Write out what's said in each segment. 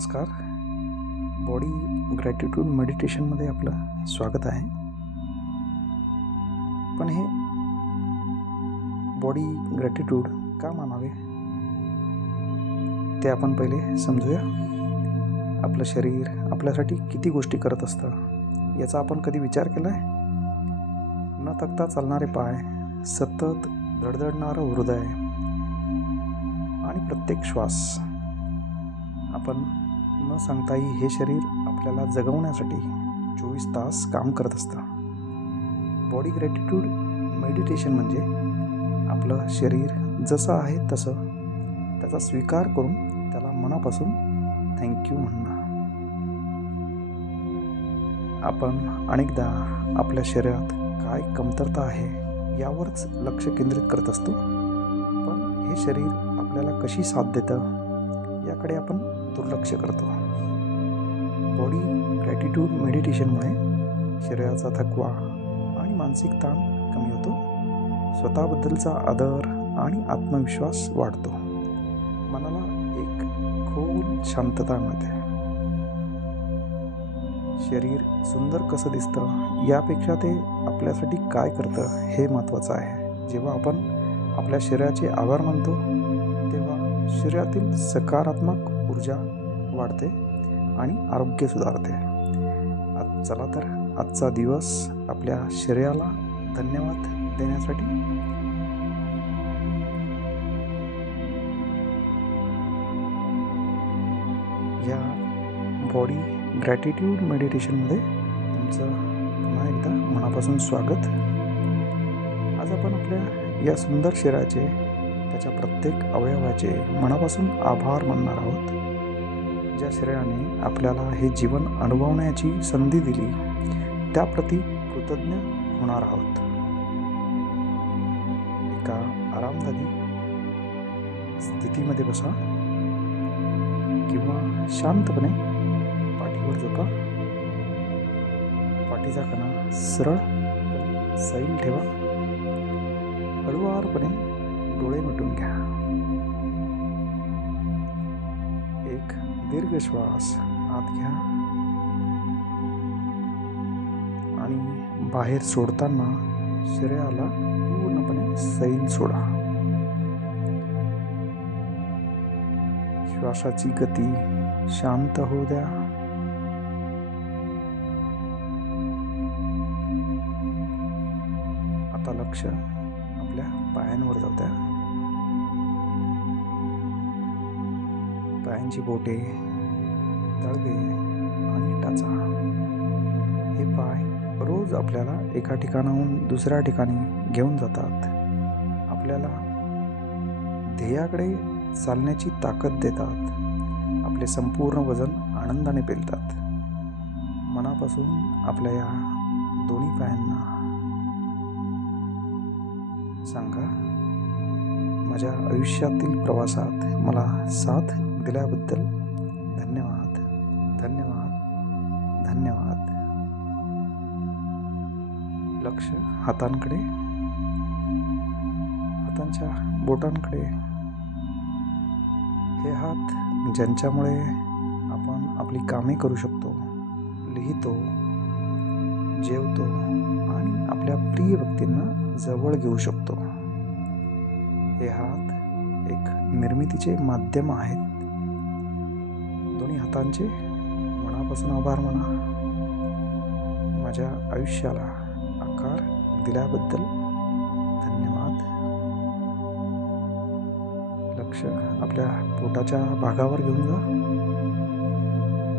नमस्कार. Body gratitude मेडिटेशनमध्ये आपलं स्वागत आहे. पण हे बॉडी ग्रॅटिट्यूड का मानावे ते आपण पहिले समजूया. आपलं शरीर आपल्यासाठी किती गोष्टी करत असतं याचा आपण कधी विचार केला आहे? न थकता चालणारे पाय, सतत धडधडणारं हृदय आणि प्रत्येक श्वास. आपण न सांगताही हे शरीर आपल्याला जगवण्यासाठी 24 तास काम करत असतं. बॉडी ग्रॅटिट्यूड मेडिटेशन म्हणजे आपलं शरीर जसं आहे तसं त्याचा स्वीकार करून त्याला मनापासून थँक्यू म्हणणं. आपण अनेकदा आपल्या शरीरात काय कमतरता आहे यावरच लक्ष केंद्रित करत असतो, पण हे शरीर आपल्याला कशी साथ देतं याकडे आपण दुर्लक्ष करतो. बॉडी ग्रॅटिट्यूड मेडिटेशनमुळे शरीराचा थकवा आणि मानसिक ताण कमी होतो. स्वतःबद्दलचा आदर आणि आत्मविश्वास वाढतो. मनाला एक खोल शांतता मिळते. शरीर सुंदर कसं दिसतं यापेक्षा ते आपल्यासाठी काय करतं हे महत्त्वाचं आहे. जेव्हा आपण आपल्या शरीराचे आभार मानतो तेव्हा शरीरातील सकारात्मक ऊर्जा वाढते आणि आरोग्य सुधारते. चला तर आजचा दिवस आपल्या शरीराला धन्यवाद देण्यासाठी. या बॉडी ग्रॅटिट्यूड मेडिटेशनमध्ये तुमचं पुन्हा एकदा मनापासून स्वागत. आज आपण आपल्या या सुंदर शरीराचे, त्याच्या प्रत्येक अवयवाचे मनापासून आभार मानणार आहोत. ज्या शरीराने आपल्याला हे जीवन अनुभवण्याची संधी दिली त्याप्रती कृतज्ञ होणार आहोत. एका आरामदायी स्थितीमध्ये बसा किंवा शांतपणे पाठीवर झोपा. पाठीचा कणा सरळ सैल ठेवा. हळुवारपणे डोळे मिटून घ्या. एक दीर्घ श्वास आत घ्या आणि बाहेर सोडताना शरीराला पूर्णपणे सैल सोडा. श्वासाची गती शांत होऊ द्या. आता लक्ष आपल्या पायांवर जाऊ द्या. पायांची बोटे, तळवे आणि टाचा हे पाय रोज आपल्याला एका ठिकाणाहून दुसऱ्या ठिकाणी घेऊन जातात. आपल्याला ध्येयाकडे चालण्याची ताकद देतात. आपले संपूर्ण वजन आनंदाने पेलतात. मनापासून आपल्या या दोन्ही पायांना सांगा, माझ्या आयुष्यातील प्रवासात मला साथ दिल्याबद्दल धन्यवाद, धन्यवाद, धन्यवाद. लक्ष हातांकडे, हातांच्या बोटांकडे. हे हात ज्यांच्यामुळे आपण आपली कामे करू शकतो, लिहितो, जेवतो आणि आपल्या प्रिय व्यक्तींना जवळ घेऊ शकतो. हे हात एक निर्मितीचे माध्यम आहेत. दोन्ही हातांचे मनापासून आभार माना. माझ्या आयुष्याला आकार दिल्याबद्दल धन्यवाद. लक्ष आपल्या पोटाच्या भागावर घेऊन जा.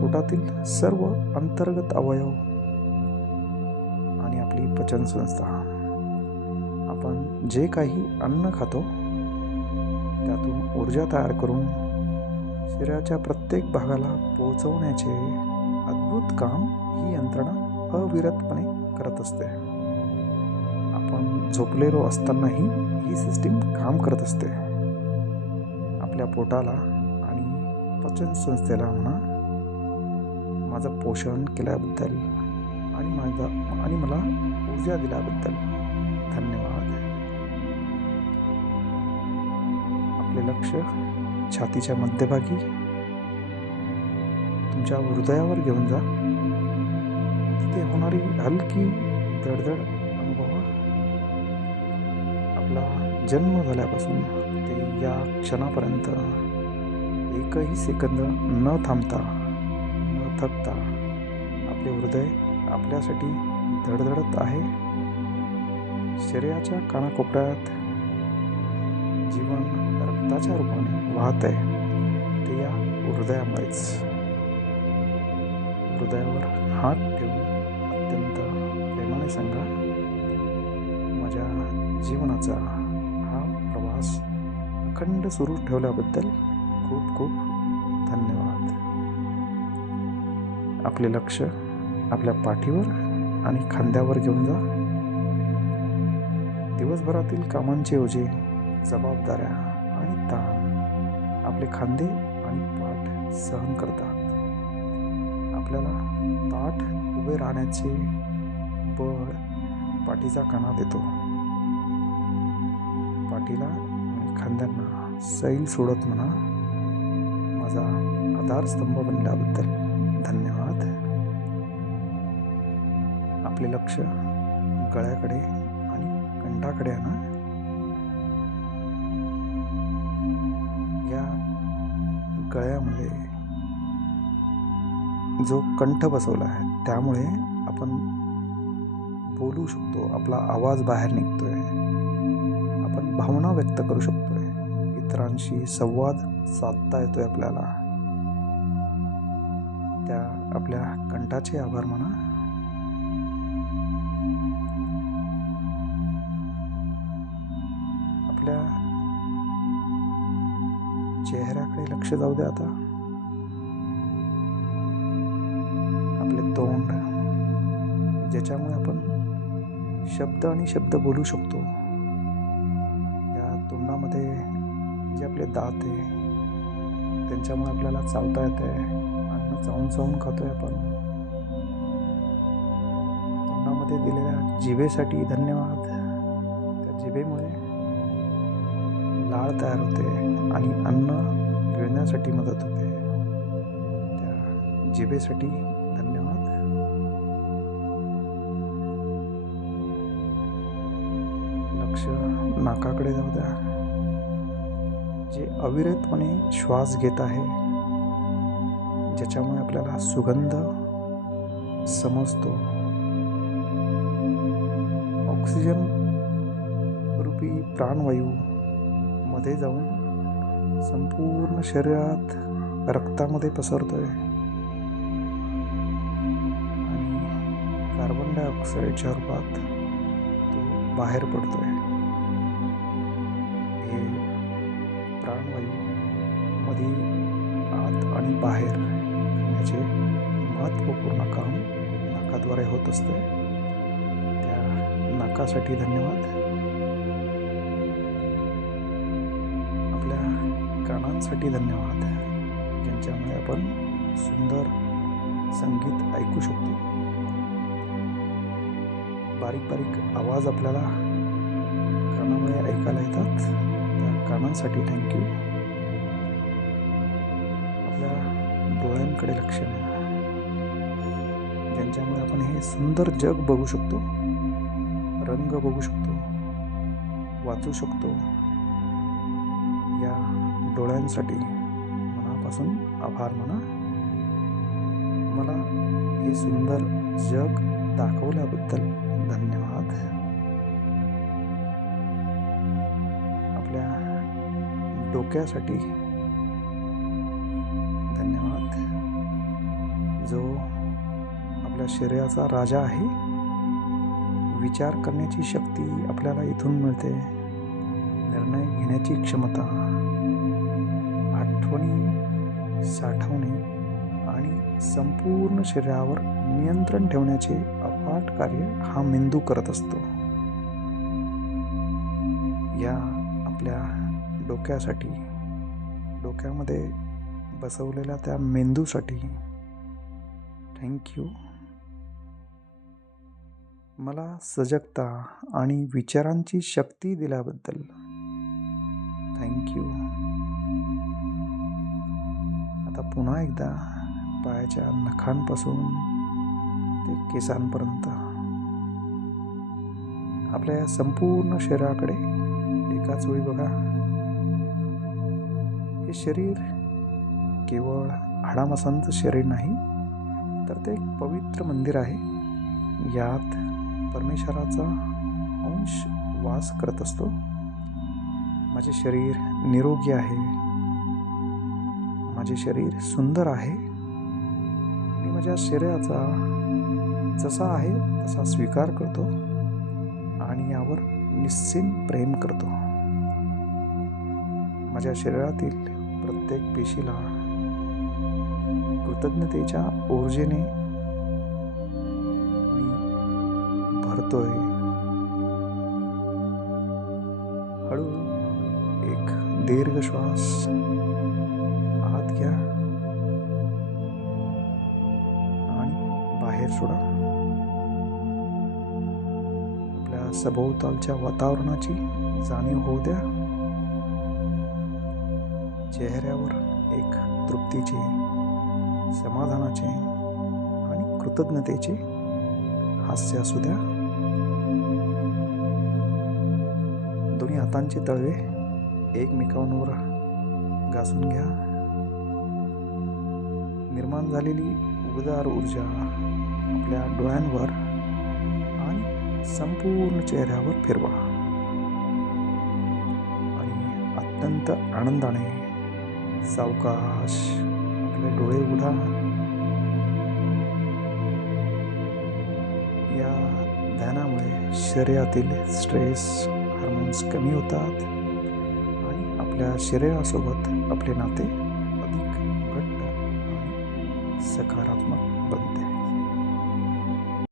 पोटातील सर्व अंतर्गत अवयव आणि आपली पचनसंस्था. आपण जे काही अन्न खातो त्यातून ऊर्जा तयार करून शरीराच्या प्रत्येक भागाला पोहोचवण्याचे अद्भुत काम ही यंत्रणा अविरतपणे करत असते. आपण झोपलेलो असतानाही ही सिस्टीम काम करत असते. आपल्या पोटाला आणि पचनसंस्थेला म्हणा, माझं पोषण केल्याबद्दल आणि मला ऊर्जा दिल्याबद्दल धन्यवाद. आपले लक्ष छातीच्या मध्यभागी तुमच्या हृदयावर घेऊन जा. तिथे होणारी हलकी धडधड अनुभवा. आपला जन्म झाल्यापासून ते या क्षणापर्यंत एकही सेकंद न थांबता न थकता आपले हृदय आपल्यासाठी धडधडत आहे. शरीराच्या कानाकोपऱ्यात जीवन रक्ताच्या रूपाने वाहत आहे. ते या हृदयामुळेच. हृदयावर हात ठेवून अत्यंत प्रेमाने सांगा, माझ्या जीवनाचा हा प्रवास अखंड सुरू ठेवल्याबद्दल खूप खूप धन्यवाद. आपले लक्ष आपल्या पाठीवर आणि खांद्यावर घेऊन जा. दिवसभरातील कामांचे ओझे, जबाबदाऱ्या आणि ताण आपले खांदे आणि पाठ सहन करतात. आपल्याला ताठ उभे राहण्याचे बळ पाठीचा कणा देतो. पाठीला आणि खांद्यांना सैल सोडत म्हणा, माझा आधारस्तंभ बनल्याबद्दल धन्यवाद. आपले लक्ष गळ्याकडे आणि कंठाकडे आणा. या गळ्यामध्ये जो कंठ बसवला आहे त्यामुळे आपण बोलू शकतो. आपला आवाज बाहेर निघतोय. आपण भावना व्यक्त करू शकतोय. इतरांशी संवाद साधता येतोय आपल्याला. त्या आपल्या कंठाचे आभार म्हणा. आपल्या चेहऱ्याकडे लक्ष जाऊ द्या आता. आपले तोंड, ज्याच्यामुळे आपण शब्द आणि शब्द बोलू शकतो. या तोंडामध्ये जे आपले दात आहे त्यांच्यामुळे आपल्याला चावता येतं आहे. अन्न चावून चावून खातोय आपण. तोंडामध्ये दिलेल्या जिभेसाठी धन्यवाद. त्या जिभेमुळे लाळ तयार होते आणि अन्न गिळण्यासाठी मदत होते. त्या जिभेसाठी धन्यवाद. लक्ष नाकाकडे जाऊ द्या. जे अविरतपणे श्वास घेत आहे, ज्याच्यामुळे आपल्याला सुगंध समजतो. ऑक्सिजन रूपी प्राणवायू मध्ये जाऊन संपूर्ण शरीरात रक्तामध्ये पसरतोय आणि कार्बन डायऑक्साईडच्या रूपात तो बाहेर पडतोय. हे प्राणवायू मध्ये आत आणि बाहेर करण्याचे महत्त्वपूर्ण काम नाकाद्वारे होत असते. त्या नाकासाठी धन्यवाद. आपल्या कानांसाठी धन्यवाद, ज्यांच्यामुळे आपण सुंदर संगीत ऐकू शकतो. बारीक बारीक आवाज आपल्याला कानामुळे ऐकायला येतात. त्या कानांसाठी थँक्यू. आपल्या डोळ्यांकडे लक्ष द्या, ज्यांच्यामुळे आपण हे सुंदर जग बघू शकतो, रंग बघू शकतो, वाचू शकतो. या डोळ्यांसाठी मनापासून आभार म्हणा. मला हे सुंदर जग दाखवल्याबद्दल धन्यवाद. आपल्या डोक्यासाठी धन्यवाद, जो आपल्या शरीराचा राजा आहे. विचार करण्याची शक्ती आपल्याला इथून मिळते. निर्णय घेण्याची क्षमता, आठवणी साठवणे आणि संपूर्ण शरीरावर नियंत्रण ठेवण्याचे अफाट कार्य हा मेंदू करत असतो. या आपल्या डोक्यासाठी, डोक्यामध्ये बसवलेल्या त्या मेंदूसाठी थँक्यू. मला सजगता आणि विचारांची शक्ती दिल्याबद्दल थँक्यू. आता पुन्हा एकदा पायाच्या नखांपासून ते केसांपर्यंत आपल्या या संपूर्ण शरीराकडे एकाच वेळी बघा. हे शरीर केवळ हाडामासांचं शरीर नाही, तर ते एक पवित्र मंदिर आहे. यात परमेश्वराचा अंश वास करत असतो. माझे शरीर निरोगी आहे, माझे शरीर सुंदर आहे. मी माझ्या शरीराचा जसा आहे तसा स्वीकार करतो आणि यावर निस्सीम प्रेम करतो. माझ्या शरीरातील प्रत्येक पेशीला कृतज्ञतेच्या ऊर्जेने मी भरतोय. हळू एक दीर्घ श्वास आत घ्या आणि बाहेर सोडा. आपल्या सभोवतालच्या वातावरणाची जाणीव होऊ द्या. चेहऱ्यावर एक तृप्तीचे, समाधानाचे आणि कृतज्ञतेचे हास्य असू द्या. दोन्ही हातांचे तळवे एकमेकांवर घासून घ्या. निर्माण झालेली उबदार ऊर्जा आपल्या डोळ्यांवर आणि संपूर्ण चेहऱ्यावर फिरवा आणि अत्यंत आनंदाने सावकाश आपले डोळे उघडा. या ध्यानामुळे शरीरातील स्ट्रेस हार्मोन्स कमी होतात आणि आपल्या शरीरासोबत आपले नाते अधिक घट्ट आणि सकारात्मक बनते.